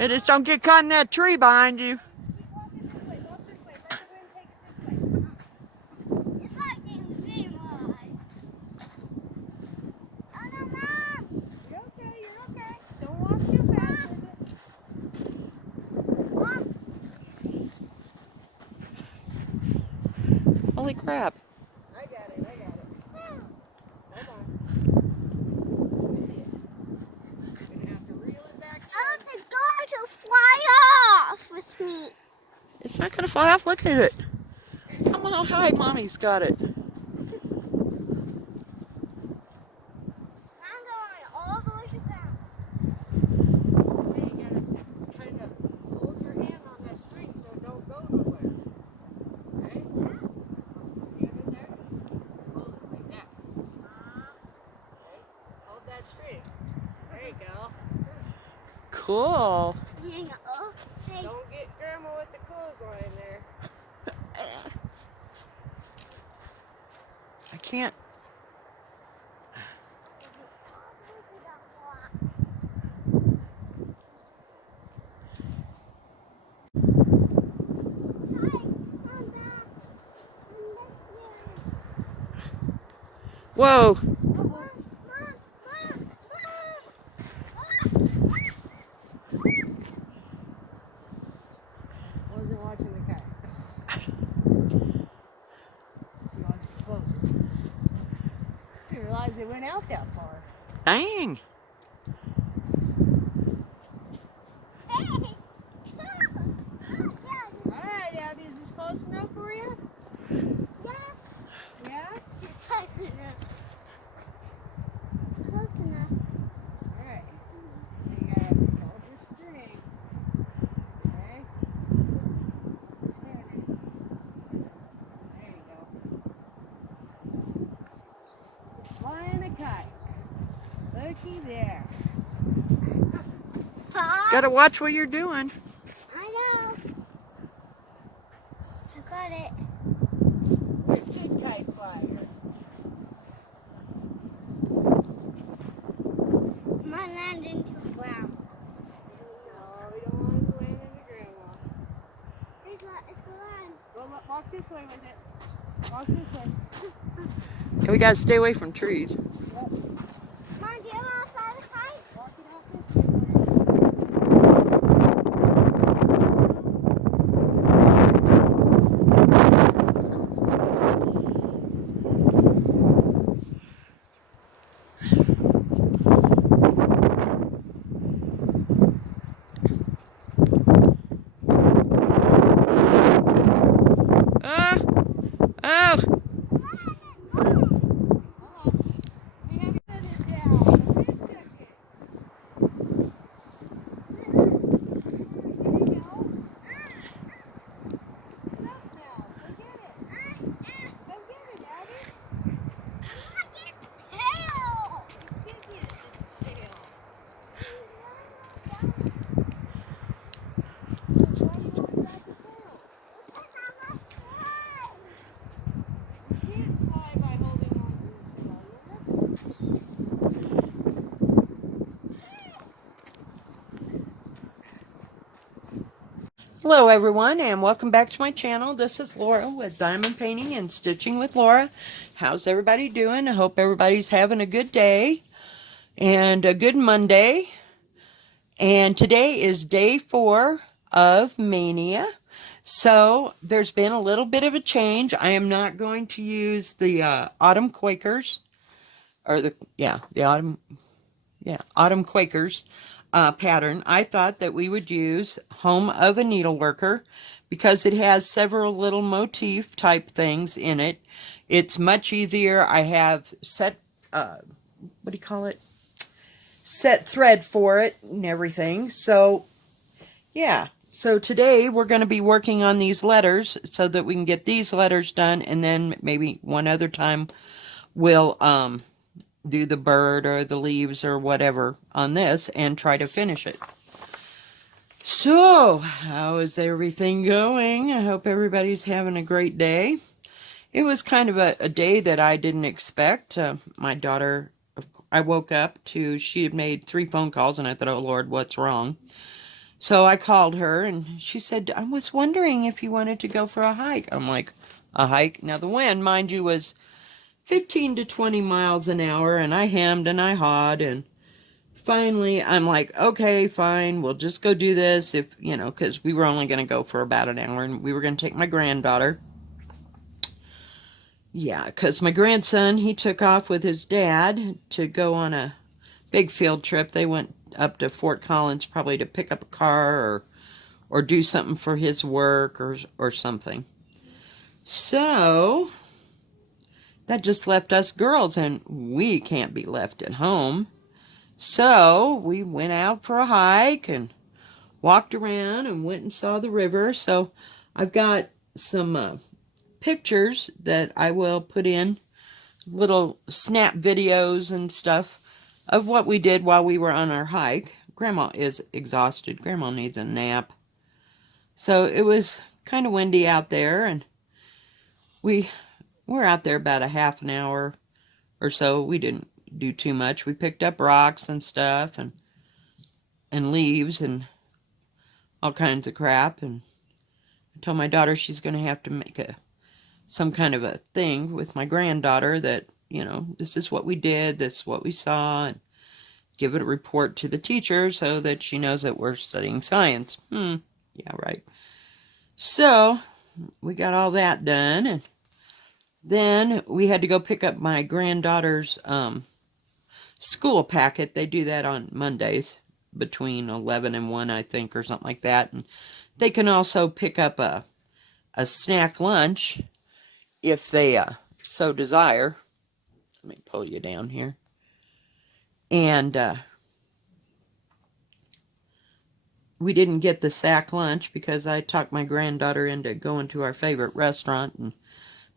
Yeah, just don't get caught in that tree behind you. Walk it this way. Walk this way. Let the wind take it this way. It's not getting big, Mom. Oh no, Mom! You're okay. You're okay. Don't walk too fast with it. Mom. Holy crap. I got it. I got it. Hold on. Let me see it. You're gonna have to reel it back in. Oh, it's going to fly off with me. It's not going to fly off. Look at it. Come on, hi, Mommy's got it. I'm going all the way to ground. Hey, you gotta kind of hold your hand on that string so it don't go nowhere. Okay? Hand in there. Hold it like that. Okay? Hold that string. There you go. Cool. Don't get Grandma with the clothesline there. I can't. Whoa. Wasn't watching the cat. She wants it closer. I didn't realize it went out that far. Dang. Alright, Abby, is this close enough for you? Yeah. Yeah? It's close enough. Close enough. Alright. You gotta hold the string. Okay? Turn it. There you go. Flying a kite. Looky there. Gotta watch what you're doing. I know. I got it. Wicked kite flyer. My land into the ground. No, we don't want it to land into Grandma. Let's go land. Go walk this way with it. Walk this way. Yeah, we gotta stay away from trees. Yep. Mom, do you want to fly the kite? Walk it out this way. Oh. Hello everyone and welcome back to my channel. This is Laura with Diamond Painting and Stitching with Laura. How's everybody doing? I hope everybody's having a good day and a good Monday. And today is day 4 of Mania. So there's been a little bit of a change. I am not going to use the Autumn Quakers or the Autumn Quakers pattern. I thought that we would use Home of a Needleworker because it has several little motif type things in it. It's much easier. I have set, set thread for it and everything. So, yeah. So today we're going to be working on these letters so that we can get these letters done, and then maybe one other time we'll do the bird or the leaves or whatever on this and try to finish it. So, how is everything going? I hope everybody's having a great day. It was kind of a day that I didn't expect. My daughter, I woke up to, she had made 3 phone calls and I thought, oh Lord, what's wrong? So I called her and she said, I was wondering if you wanted to go for a hike. I'm like, a hike? Now the wind, mind you, was 15 to 20 miles an hour, and I hemmed and I hawed, and finally I'm like, okay, fine, we'll just go do this if, because we were only going to go for about an hour, and we were going to take my granddaughter. Yeah, because my grandson, he took off with his dad to go on a big field trip. They went up to Fort Collins probably to pick up a car or do something for his work or something. So that just left us girls, and we can't be left at home. So we went out for a hike and walked around and went and saw the river. So I've got some pictures that I will put in, little snap videos and stuff of what we did while we were on our hike. Grandma is exhausted. Grandma needs a nap. So it was kind of windy out there, and we were out there about a half an hour or so. We didn't do too much. We picked up rocks and stuff and leaves and all kinds of crap, and I told my daughter she's going to have to make some kind of a thing with my granddaughter that, this is what we did, this is what we saw, and give it a report to the teacher so that she knows that we're studying science. Yeah, right. So we got all that done, and then we had to go pick up my granddaughter's school packet. They do that on Mondays between 11 and 1, I think, or something like that. And they can also pick up a snack lunch if they so desire. Let me pull you down here. And we didn't get the sack lunch because I talked my granddaughter into going to our favorite restaurant and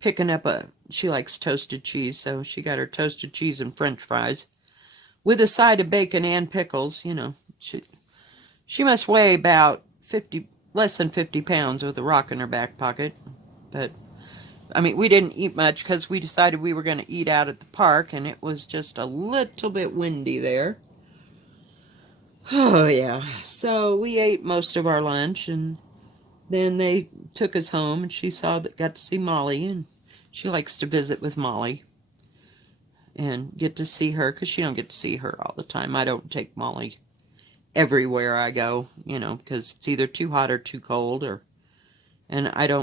picking up she likes toasted cheese, so she got her toasted cheese and french fries with a side of bacon and pickles. She must weigh about less than 50 pounds with a rock in her back pocket. But I mean, we didn't eat much because we decided we were going to eat out at the park, and it was just a little bit windy there. Oh, yeah. So we ate most of our lunch, and then they took us home, and got to see Molly, and she likes to visit with Molly and get to see her because she don't get to see her all the time. I don't take Molly everywhere I go, because it's either too hot or too cold, and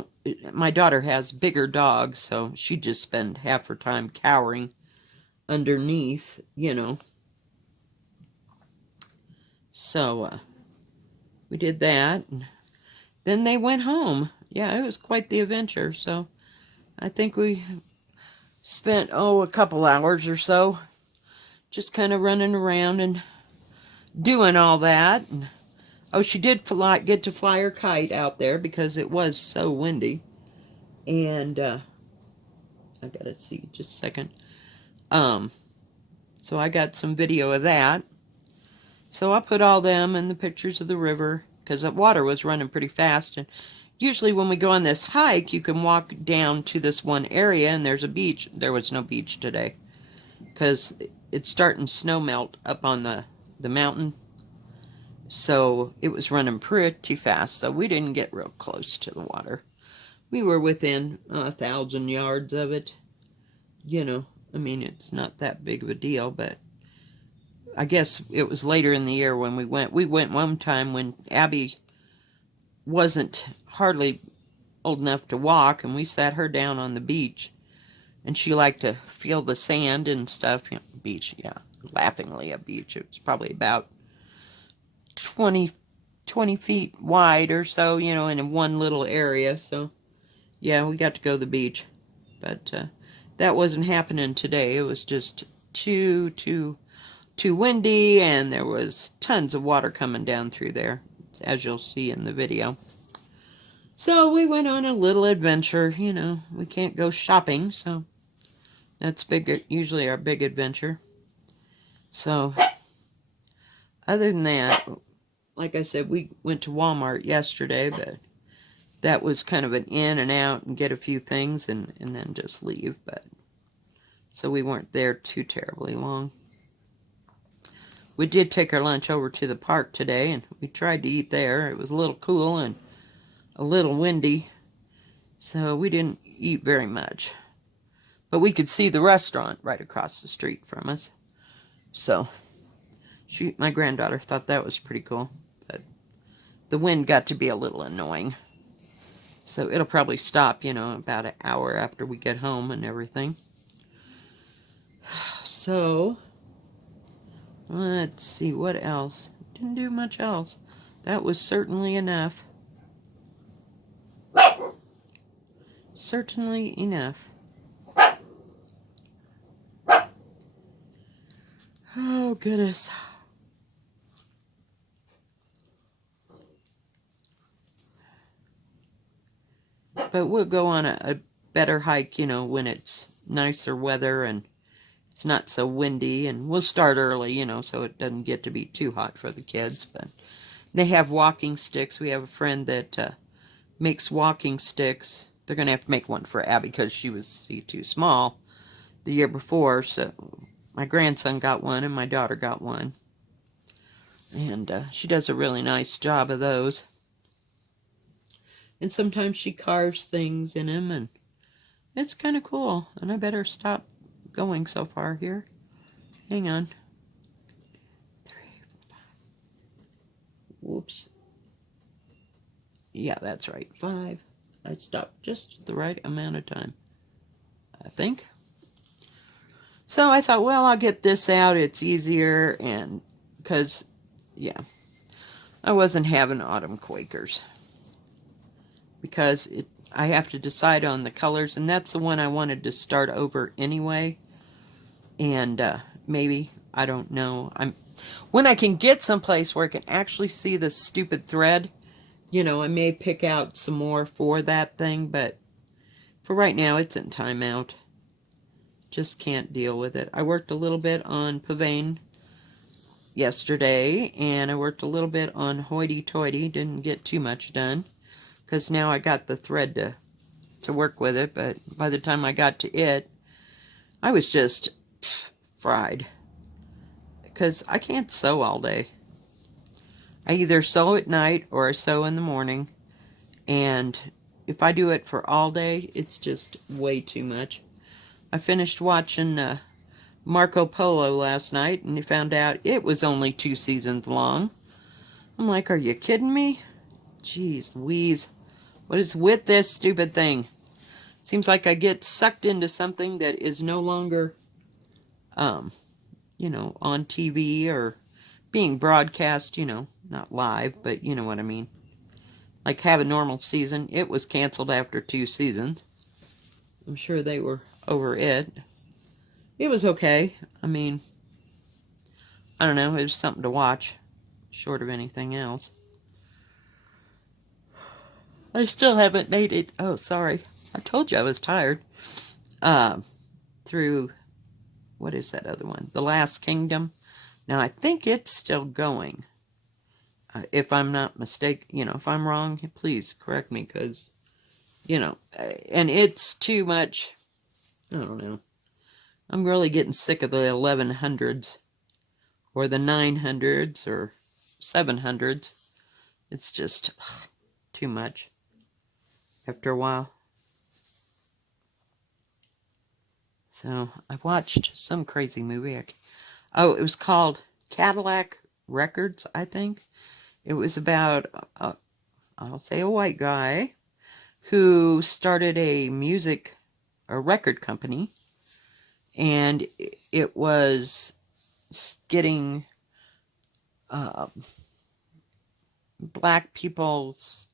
my daughter has bigger dogs, so she just spend half her time cowering underneath, So, we did that, and then they went home. Yeah, it was quite the adventure, so I think we spent, a couple hours or so just kind of running around and doing all that. And, she did get to fly her kite out there because it was so windy. And I gotta see just a second. So I got some video of that. So I put all them and the pictures of the river because the water was running pretty fast. And usually when we go on this hike, you can walk down to this one area and there's a beach. There was no beach today because it's starting to snow melt up on the mountain. So it was running pretty fast. So we didn't get real close to the water. We were within 1,000 yards of it. I mean, it's not that big of a deal, but I guess it was later in the year when we went. We went one time when Abby wasn't hardly old enough to walk, and we sat her down on the beach, and she liked to feel the sand and stuff. Beach, yeah, laughingly a beach. It was probably about 20 feet wide or so, in one little area. So, yeah, we got to go to the beach. But that wasn't happening today. It was just too windy, and there was tons of water coming down through there, as you'll see in the video. So we went on a little adventure. We can't go shopping, so that's usually our big adventure. So other than that, like I said, we went to Walmart yesterday, but that was kind of an in and out and get a few things and then just leave. But so we weren't there too terribly long. We did take our lunch over to the park today, and we tried to eat there. It was a little cool and a little windy, so we didn't eat very much. But we could see the restaurant right across the street from us. So, my granddaughter thought that was pretty cool. But the wind got to be a little annoying. So it'll probably stop, about an hour after we get home and everything. So, let's see, what else? Didn't do much else. That was certainly enough. Certainly enough. Oh, goodness. But we'll go on a better hike, when it's nicer weather and it's not so windy. And we'll start early, so it doesn't get to be too hot for the kids. But they have walking sticks. We have a friend that makes walking sticks. They're going to have to make one for Abby because she was too small the year before. So my grandson got one and my daughter got one. And she does a really nice job of those. And sometimes she carves things in them, and it's kind of cool. And I better stop going so far here. Hang on. 3, 5. Whoops. Yeah, that's right. 5. I stopped just the right amount of time, I think. So I thought, well, I'll get this out. It's easier, and because, yeah, I wasn't having autumn Quakers. Because I have to decide on the colors, and that's the one I wanted to start over anyway. And maybe, I don't know. When I can get someplace where I can actually see the stupid thread, I may pick out some more for that thing, but for right now, it's in timeout. Just can't deal with it. I worked a little bit on Pavane yesterday, and I worked a little bit on Hoity Toity. Didn't get too much done, because now I got the thread to work with it, but by the time I got to it, I was just fried. Because I can't sew all day. I either sew at night or I sew in the morning. And if I do it for all day, it's just way too much. I finished watching Marco Polo last night and found out it was only 2 seasons long. I'm like, are you kidding me? Jeez Louise. What is with this stupid thing? Seems like I get sucked into something that is no longer, on TV or being broadcast, not live, but you know what I mean. Like have a normal season. It was canceled after 2 seasons. I'm sure they were over it. It was okay. I mean, I don't know. It was something to watch, short of anything else. I still haven't made it. Oh, sorry. I told you I was tired. Through, what is that other one? The Last Kingdom. Now, I think it's still going. If I'm not mistaken, if I'm wrong, please correct me, because, and it's too much. I don't know. I'm really getting sick of the 1100s, or the 900s, or 700s. It's just too much after a while. So I watched some crazy movie. It was called Cadillac Records, I think. It was about, I'll say a white guy who started a record company, and it was getting black people's,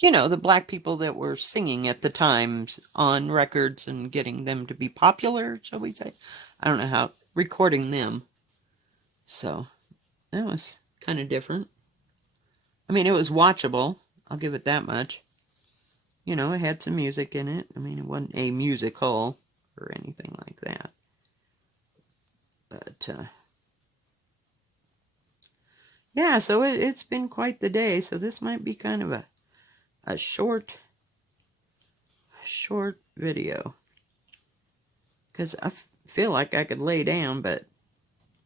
the black people that were singing at the times on records and getting them to be popular, shall we say. I don't know how, recording them. So that was kind of different. I mean, it was watchable. I'll give it that much. It had some music in it. I mean, it wasn't a musical or anything like that. But, yeah, so it's been quite the day. So this might be kind of a short video. Because I feel like I could lay down, but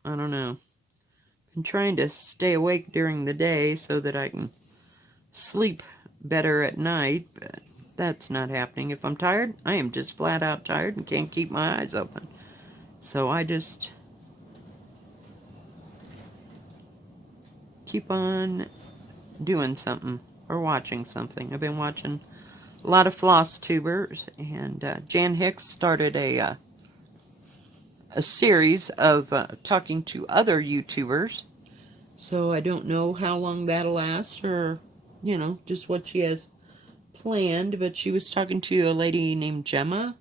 I don't know. I'm trying to stay awake during the day so that I can sleep better at night, but that's not happening. If I'm tired, I am just flat out tired and can't keep my eyes open. So I just keep on doing something or watching something. I've been watching a lot of floss tubers, and Jan Hicks started a series of talking to other YouTubers. So I don't know how long that'll last, or just what she has planned. But she was talking to a lady named Gemma.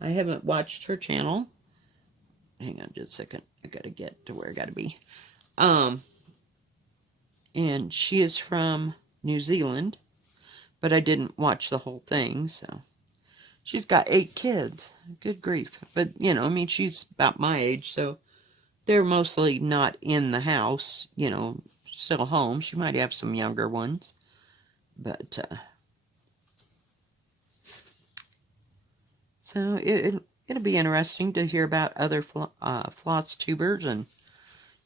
I haven't watched her channel. Hang on just a second. I gotta get to where I gotta be. And she is from New Zealand, but I didn't watch the whole thing, so. She's got 8 kids. Good grief. But, I mean, she's about my age, so they're mostly not in the house, still home. She might have some younger ones. But, so it'll be interesting to hear about other floss tubers and,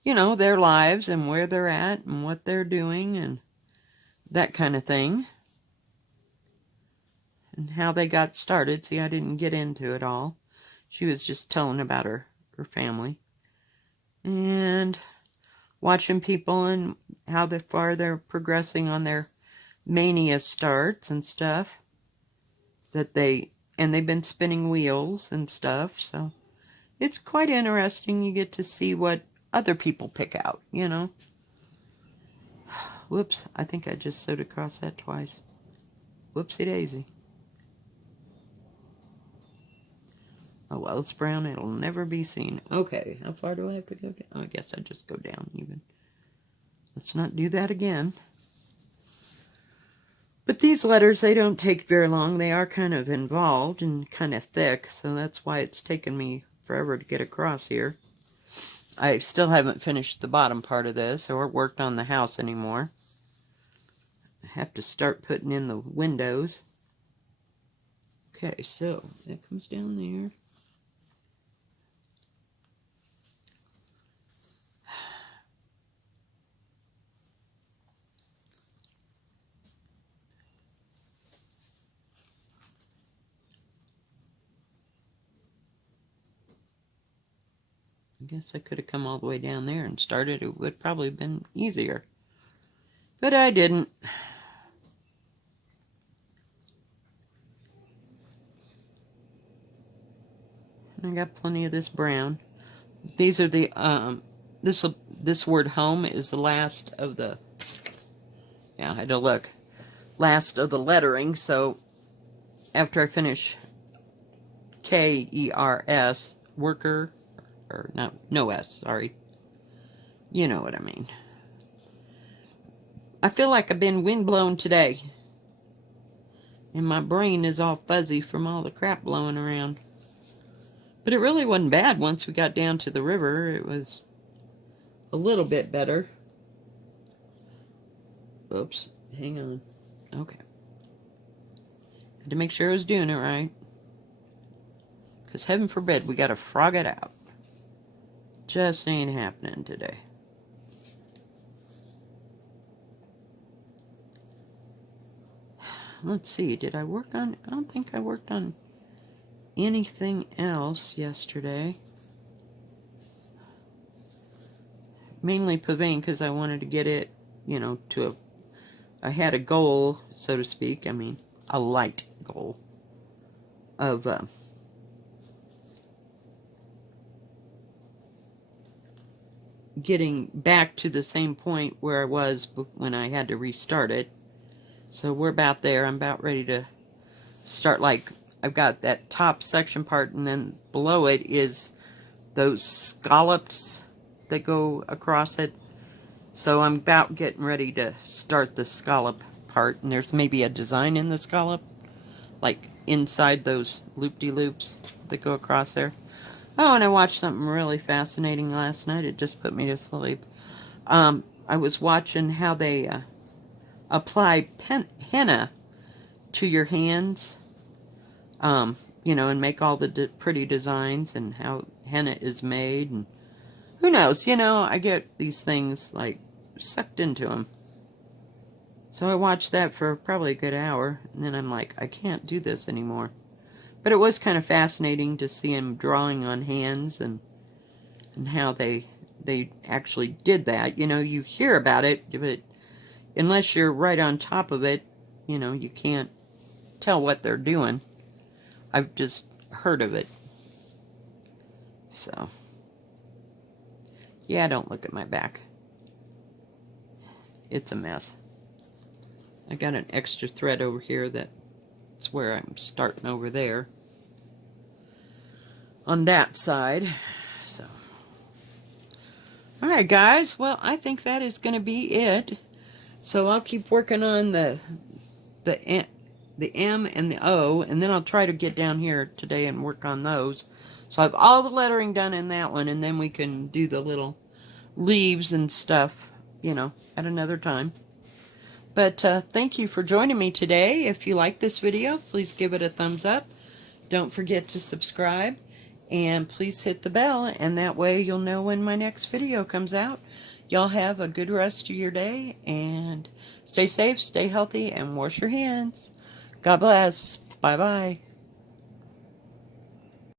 their lives and where they're at and what they're doing and that kind of thing. And how they got started. See, I didn't get into it all. She was just telling about her family. And watching people and how far they're progressing on their mania starts and stuff. They've been spinning wheels and stuff. So it's quite interesting. You get to see what other people pick out, Whoops, I think I just sewed across that twice. Whoopsie daisy. Oh, well, it's brown. It'll never be seen. Okay, how far do I have to go down? Oh, I guess I just go down even. Let's not do that again. But these letters, they don't take very long. They are kind of involved and kind of thick, so that's why it's taken me forever to get across here. I still haven't finished the bottom part of this or worked on the house anymore. I have to start putting in the windows. Okay, so that comes down there. I guess I could have come all the way down there and started. It would probably have been easier. But I didn't. I got plenty of this brown. These are the, this word home is the last of the, yeah, I had to look, last of the lettering, so after I finish K-E-R-S, worker, or not, no S, sorry. You know what I mean. I feel like I've been windblown today. And my brain is all fuzzy from all the crap blowing around. But it really wasn't bad once we got down to the river. It was a little bit better. Oops, hang on. Okay. Had to make sure I was doing it right. Because heaven forbid we got to frog it out. Just ain't happening today. Let's see, did I work on, I don't think I worked on anything else yesterday. Mainly pavane because I wanted to get it, to I had a goal, so to speak. I mean, a light goal of getting back to the same point where I was when I had to restart it. So we're about there. I'm about ready to start, like, I've got that top section part, and then below it is those scallops that go across it. So I'm about getting ready to start the scallop part, and there's maybe a design in the scallop, like inside those loop-de-loops that go across there. Oh, and I watched something really fascinating last night. It just put me to sleep. I was watching how they apply henna to your hands, and make all the pretty designs and how henna is made. And who knows? You know, I get these things like sucked into them. So I watched that for probably a good hour, and then I'm like, I can't do this anymore. But it was kind of fascinating to see him drawing on hands and how they actually did that. You know, you hear about it, but unless you're right on top of it, you know, you can't tell what they're doing. I've just heard of it. So, yeah, don't look at my back. It's a mess. I got an extra thread over here that's where I'm starting over there on that side. So, alright guys, well, I think that is going to be it. So I'll keep working on the M and the O, and then I'll try to get down here today and work on those. So I have all the lettering done in that one, and then we can do the little leaves and stuff, you know, at another time. But thank you for joining me today. If you like this video, please give it a thumbs up. Don't forget to subscribe, and please hit the bell, and that way you'll know when my next video comes out. Y'all have a good rest of your day, and stay safe, stay healthy, and wash your hands. God bless. Bye-bye.